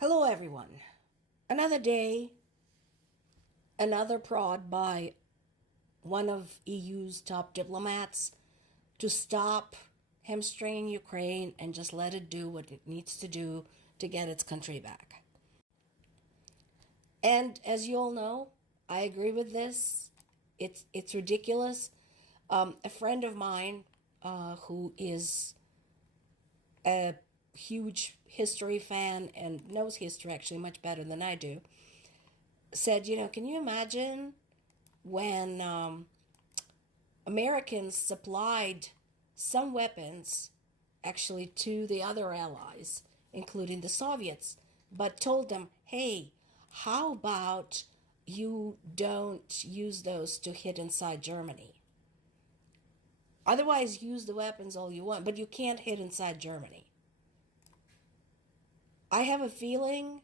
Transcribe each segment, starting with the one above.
Hello, everyone. Another day, another prod by one of EU's top diplomats to stop hamstringing Ukraine and just let it do what it needs to do to get its country back. And as you all know, I agree with this. It's ridiculous. A friend of mine who is a huge history fan and knows history actually much better than I do, said, can you imagine when Americans supplied some weapons actually to the other allies, including the Soviets, but told them, hey, how about you don't use those to hit inside Germany? Otherwise, use the weapons all you want, but you can't hit inside Germany. I have a feeling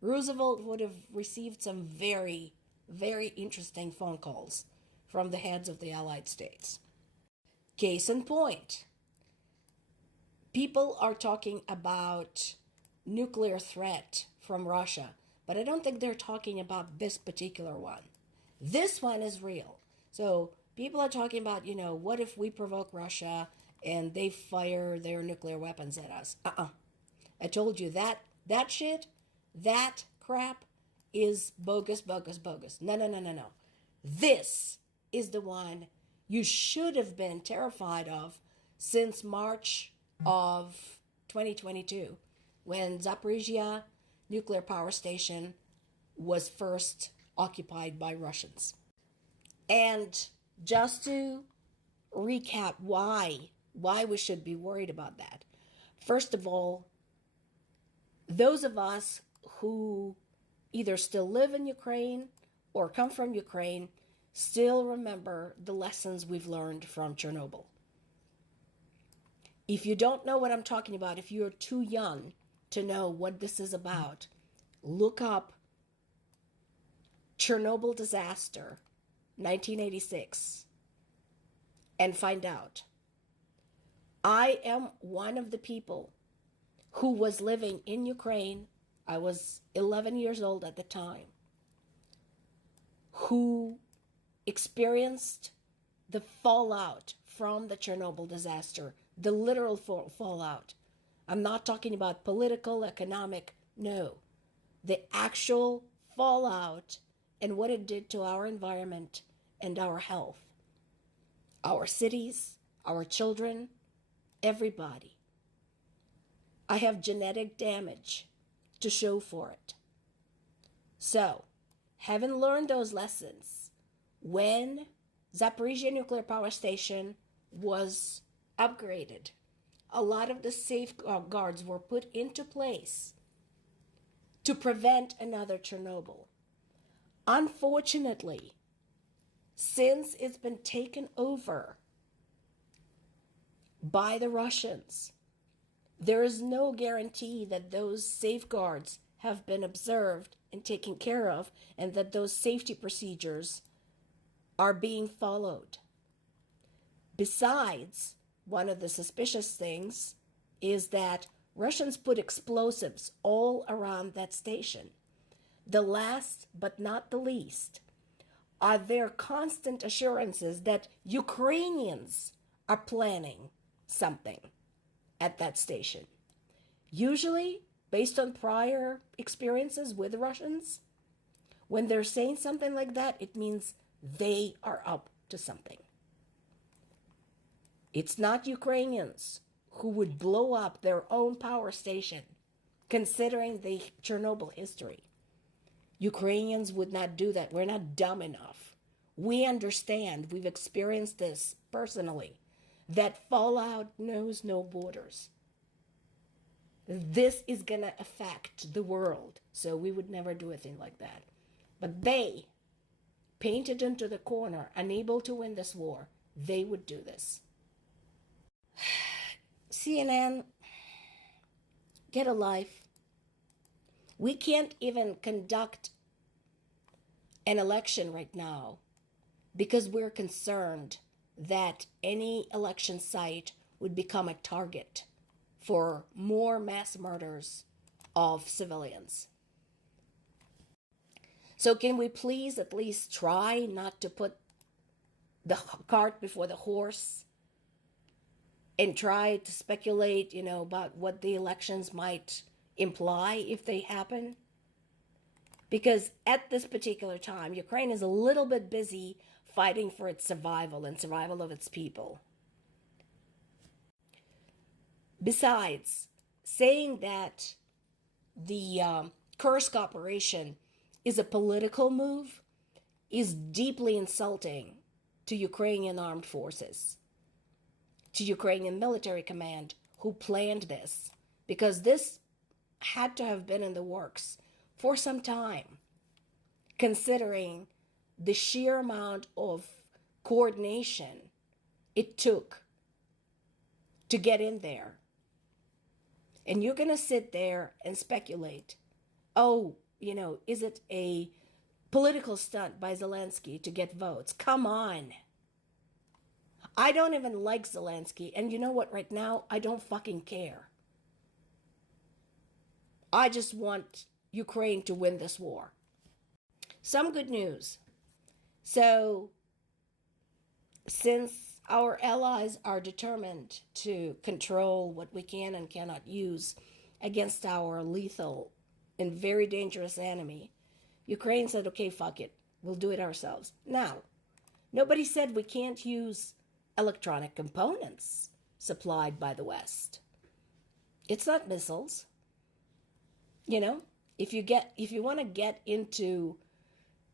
Roosevelt would have received some very, very interesting phone calls from the heads of the Allied States. Case in point, people are talking about nuclear threat from Russia, but I don't think they're talking about this particular one. This one is real. So people are talking about, what if we provoke Russia and they fire their nuclear weapons at us? I told you that shit, that crap is bogus, bogus, bogus. No. This is the one you should have been terrified of since March of 2022, when Zaporizhzhya nuclear power station was first occupied by Russians. And just to recap why we should be worried about that. First of all, those of us who either still live in Ukraine or come from Ukraine still remember the lessons we've learned from Chernobyl. If you don't know what I'm talking about, if you're too young to know what this is about, look up Chernobyl disaster, 1986, and find out. I am one of the people who was living in Ukraine. I was 11 years old at the time, who experienced the fallout from the Chernobyl disaster, the literal fallout. I'm not talking about political, economic, no. The actual fallout and what it did to our environment and our health, our cities, our children, everybody. I have genetic damage to show for it. So, having learned those lessons, when Zaporizhzhya nuclear power station was upgraded, a lot of the safeguards were put into place to prevent another Chernobyl. Unfortunately, since it's been taken over by the Russians, there is no guarantee that those safeguards have been observed and taken care of, and that those safety procedures are being followed. Besides, one of the suspicious things is that Russians put explosives all around that station. The last but not the least are their constant assurances that Ukrainians are planning something at that station. Usually, based on prior experiences with the Russians, when they're saying something like that, it means they are up to something. It's not Ukrainians who would blow up their own power station, considering the Chernobyl history. Ukrainians would not do that. We're not dumb enough. We understand, we've experienced this personally, that fallout knows no borders. This is going to affect the world, so we would never do a thing like that. But they, painted into the corner, unable to win this war, they would do this. CNN, get a life. We can't even conduct an election right now because we're concerned that any election site would become a target for more mass murders of civilians. So can we please at least try not to put the cart before the horse and try to speculate, about what the elections might imply if they happen? Because at this particular time, Ukraine is a little bit busy fighting for its survival and survival of its people. Besides, saying that the Kursk operation is a political move is deeply insulting to Ukrainian armed forces, to Ukrainian military command who planned this, because this had to have been in the works for some time, considering the sheer amount of coordination it took to get in there. And you're going to sit there and speculate, oh, is it a political stunt by Zelensky to get votes? Come on. I don't even like Zelensky. And you know what? Right now, I don't fucking care. I just want Ukraine to win this war. Some good news. So, since our allies are determined to control what we can and cannot use against our lethal and very dangerous enemy, Ukraine said, okay, fuck it. We'll do it ourselves. Now, nobody said we can't use electronic components supplied by the West. It's not missiles. If you want to get into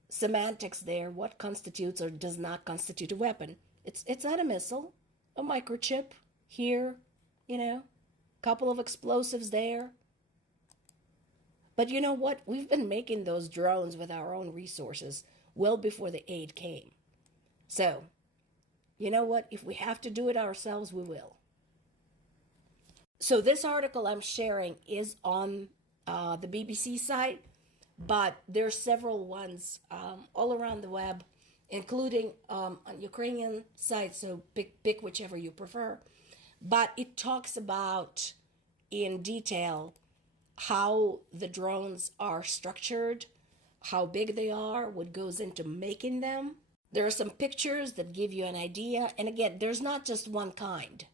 semantics there, what constitutes or does not constitute a weapon, it's not a missile, a microchip here, couple of explosives there. But you know what? We've been making those drones with our own resources well before the aid came. So, you know what? If we have to do it ourselves, we will. So this article I'm sharing is on the BBC site, but there's several ones all around the web, including on Ukrainian sites, so pick whichever you prefer. But it talks about in detail how the drones are structured, how big they are, what goes into making them. There are some pictures that give you an idea. And again, there's not just one kind.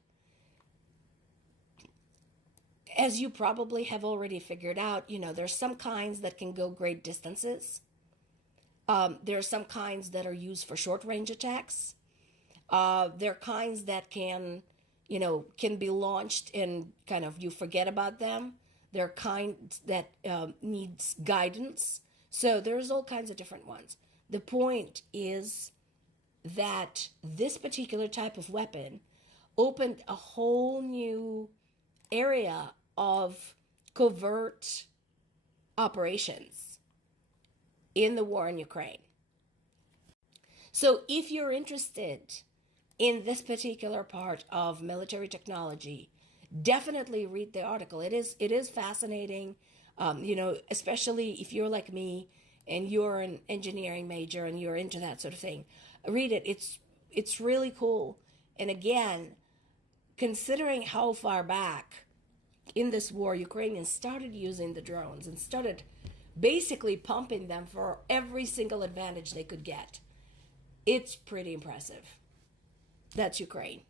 As you probably have already figured out, there's some kinds that can go great distances. There are some kinds that are used for short-range attacks. There are kinds that can be launched and kind of you forget about them. There are kinds that needs guidance. So there's all kinds of different ones. The point is that this particular type of weapon opened a whole new area of covert operations in the war in Ukraine. So if you're interested in this particular part of military technology, definitely read the article. It is fascinating, especially if you're like me and you're an engineering major and you're into that sort of thing. Read it. It's really cool. And again, considering how far back in this war Ukrainians started using the drones and started basically pumping them for every single advantage they could get, it's pretty impressive. That's Ukraine.